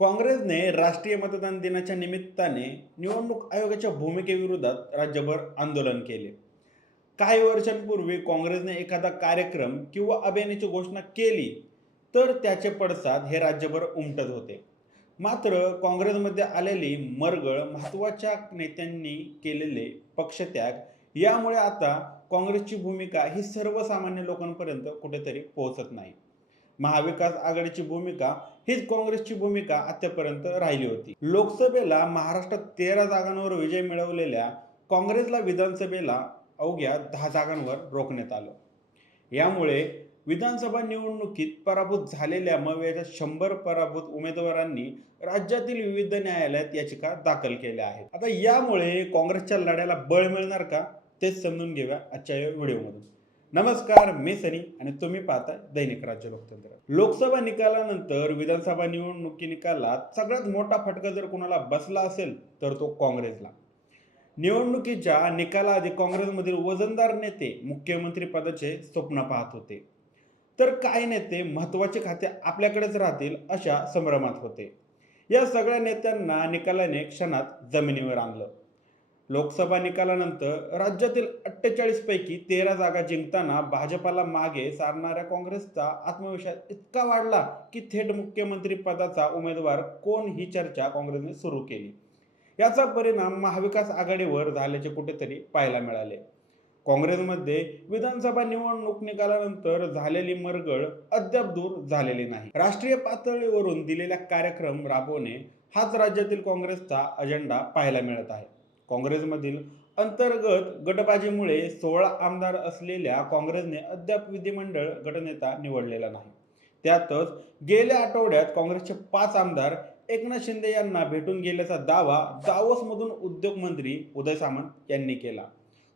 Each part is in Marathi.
काँग्रेसने राष्ट्रीय मतदान दिनाच्या निमित्ताने निवडणूक आयोगाच्या भूमिकेविरोधात राज्यभर आंदोलन केले. काही वर्षांपूर्वी काँग्रेसने एखादा कार्यक्रम किंवा अभियानाची घोषणा केली तर त्याचे पडसाद हे राज्यभर उमटत होते. मात्र काँग्रेसमध्ये आलेली मरगळ, महत्त्वाच्या नेत्यांनी केलेले पक्षत्याग यामुळे आता काँग्रेसची भूमिका ही सर्वसामान्य लोकांपर्यंत कुठेतरी पोहोचत नाही. महाविकास आघाडीची भूमिका हीच काँग्रेसची भूमिका आतापर्यंत राहिली होती. लोकसभेला महाराष्ट्रात 13 जागांवर विजय मिळवलेल्या काँग्रेसला विधानसभेला अवघ्या 10 जागांवर रोखण्यात आलं. यामुळे विधानसभा निवडणुकीत पराभूत झालेल्या मवियाच्या 100 पराभूत उमेदवारांनी राज्यातील विविध न्यायालयात याचिका दाखल केल्या आहेत. आता यामुळे काँग्रेसच्या लढ्याला बळ मिळणार का, तेच समजून घेऊया आजच्या या व्हिडिओमधून. नमस्कार, मी सनी आणि तुम्ही पाहता दैनिक राज्य लोकतंत्र. लोकसभा निकालानंतर विधानसभा निवडणुकी निकालात सगळ्यात मोठा फटका जर कोणाला बसला असेल तर तो काँग्रेसला. निवडणुकीच्या निकालाआधी काँग्रेसमधील वजनदार नेते मुख्यमंत्री पदाचे स्वप्न पाहत होते, तर काही नेते महत्वाचे खाते आपल्याकडेच राहतील अशा संभ्रमात होते. या सगळ्या नेत्यांना निकालाने क्षणात जमिनीवर आणलं. लोकसभा निकालानंतर राज्यातील 48 पैकी 13 जागा जिंकताना भाजपाला मागे सारणाऱ्या काँग्रेसचा आत्मविश्वास इतका वाढला की थेट मुख्यमंत्री पदाचा उमेदवार कोण ही चर्चा काँग्रेसने सुरू केली. याचा परिणाम महाविकास आघाडीवर झाल्याचे कुठेतरी पाहायला मिळाले. काँग्रेसमध्ये विधानसभा निवडणूक निकालानंतर झालेली मरगळ अद्याप दूर झालेली नाही. राष्ट्रीय पातळीवरून दिलेल्या कार्यक्रम राबवणे हाच राज्यातील काँग्रेसचा अजेंडा पाहायला मिळत आहे. काँग्रेसमधील अंतर्गत गटबाजीमुळे 16 आमदार असलेल्या काँग्रेसने अद्याप विधिमंडळ गटनेता निवडलेला नाही. त्यातच गेल्या आठवड्यात काँग्रेसचे 5 आमदार एकनाथ शिंदे यांना भेटून गेल्याचा दावा दावोसमधून उद्योगमंत्री उदय सामंत यांनी केला.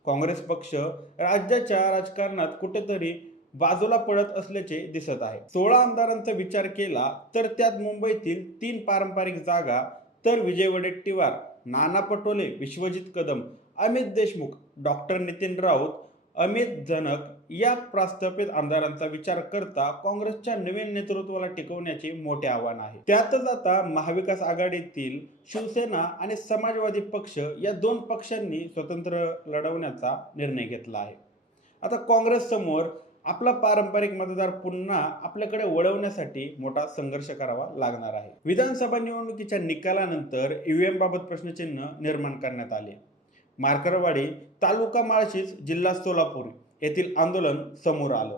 काँग्रेस पक्ष राज्याच्या राजकारणात कुठेतरी बाजूला पडत असल्याचे दिसत आहे. 16 आमदारांचा विचार केला तर त्यात मुंबईतील 3 पारंपरिक जागा तर विजय वडेट्टीवार, नाना पटोले, विश्वजित कदम, अमित देशमुख, डॉक्टर नितीन राऊत, अमित जनक या प्रस्थापित आमदारांचा विचार करता काँग्रेसच्या नवीन नेतृत्वाला टिकवण्याचे मोठे आव्हान आहे. त्यातच आता महाविकास आघाडीतील शिवसेना आणि समाजवादी पक्ष या 2 पक्षांनी स्वतंत्र लढवण्याचा निर्णय घेतला आहे. आता काँग्रेस समोर आपला पारंपरिक मतदार पुन्हा आपल्याकडे वळवण्यासाठी मोठा संघर्ष करावा लागणार आहे. विधानसभा निवडणुकीच्या निकालानंतर ईव्हीएम बाबत प्रश्नचिन्ह निर्माण करण्यात आले. मार्करवाडी तालुका माळशिरस जिल्हा सोलापूर येथील आंदोलन समोर आलं.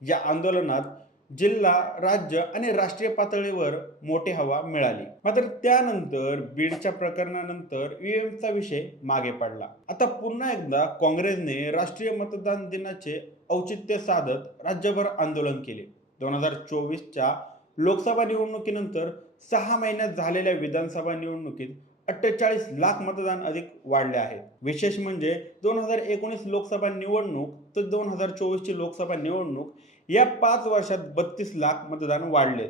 या आंदोलनात जिल्हा, राज्य आणि राष्ट्रीय पातळीवर मोठी हवा मिळाली. मात्र त्यानंतर बीडच्या प्रकरणानंतर ईव्हीएमचा विषय मागे पडला. आता पुन्हा एकदा काँग्रेसने राष्ट्रीय मतदान दिनाचे औचित्य साधत राज्यभर आंदोलन केले. 2024च्या लोकसभा निवडणुकीनंतर 6 महिन्यात झालेल्या विधानसभा निवडणुकीत 48 लाख मतदान अधिक वाढले आहेत. विशेष म्हणजे 2019 लोकसभा निवडणूक तर 2024ची लोकसभा निवडणूक या 5 वर्षात 32 लाख मतदान वाढले.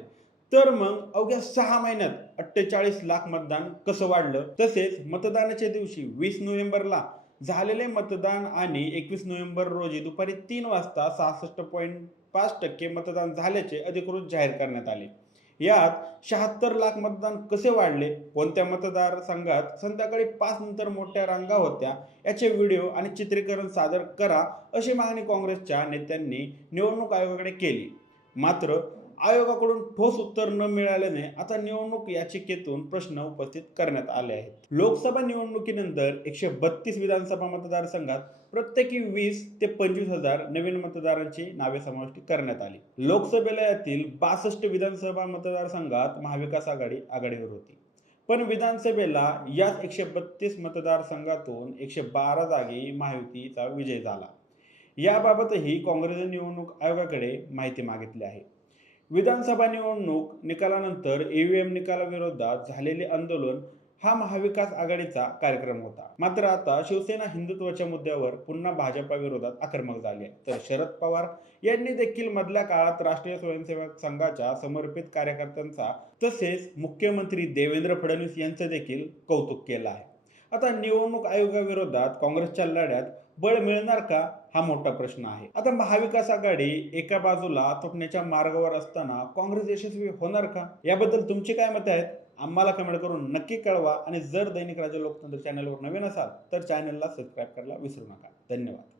तर मग अवघ्या 6 महिन्यात 48 लाख मतदान कसं वाढलं? तसेच मतदानाच्या दिवशी 20 नोव्हेंबरला झालेले मतदान आणि 21 नोव्हेंबर रोजी दुपारी 3 वाजता 66.5% मतदान झाल्याचे अधिकृत जाहीर करण्यात आले. यात 76 लाख मतदान कसे वाढले, कोणत्या मतदारसंघात संध्याकाळी 5 नंतर मोठ्या रांगा होत्या, याचे व्हिडिओ आणि चित्रीकरण सादर करा अशी मागणी काँग्रेसच्या नेत्यांनी निवडणूक आयोगाकडे केली. मात्र आयोगाकडून ठोस उत्तर न मिळाल्याने आता निवडणूक याचिकेतून प्रश्न उपस्थित करण्यात आले आहेत. लोकसभा निवडणुकीनंतर 132 विधानसभा मतदारसंघात प्रत्येकी 20 ते 25 हजार नवीन मतदारांची नावे समाविष्ट करण्यात आली. लोकसभेला यातील 62 विधानसभा मतदारसंघात महाविकास आघाडी आघाडीवर होती. पण विधानसभेला याच 132 मतदारसंघातून 112 जागी महायुतीचा विजय झाला. याबाबतही काँग्रेसने निवडणूक आयोगाकडे माहिती मागितली आहे. विधानसभा निवडणूक निकालानंतर ईव्हीएम निकालाविरोधात झालेले आंदोलन हा महाविकास आघाडीचा कार्यक्रम होता. मात्र आता शिवसेना हिंदुत्वाच्या मुद्द्यावर पुन्हा भाजपा विरोधात आक्रमक झाली आहे. तर शरद पवार यांनी देखील मधल्या काळात राष्ट्रीय स्वयंसेवक संघाच्या समर्पित कार्यकर्त्यांचा तसेच मुख्यमंत्री देवेंद्र फडणवीस यांचं देखील कौतुक केलं आहे. आता निवडणूक आयोगाविरोधात काँग्रेसच्या लढ्यात बळ मिळणार का, हा मोठा प्रश्न आहे. आता महाविकास आघाडी एका बाजूला तुटण्याच्या मार्गावर असताना काँग्रेस यशस्वी होणार का, याबद्दल तुमची काय मत आहेत आम्हाला कमेंट करून नक्की कळवा आणि जर दैनिक राज्य लोकतंत्र चॅनलवर नवीन असाल तर चॅनलला सबस्क्राईब करायला विसरू नका. धन्यवाद.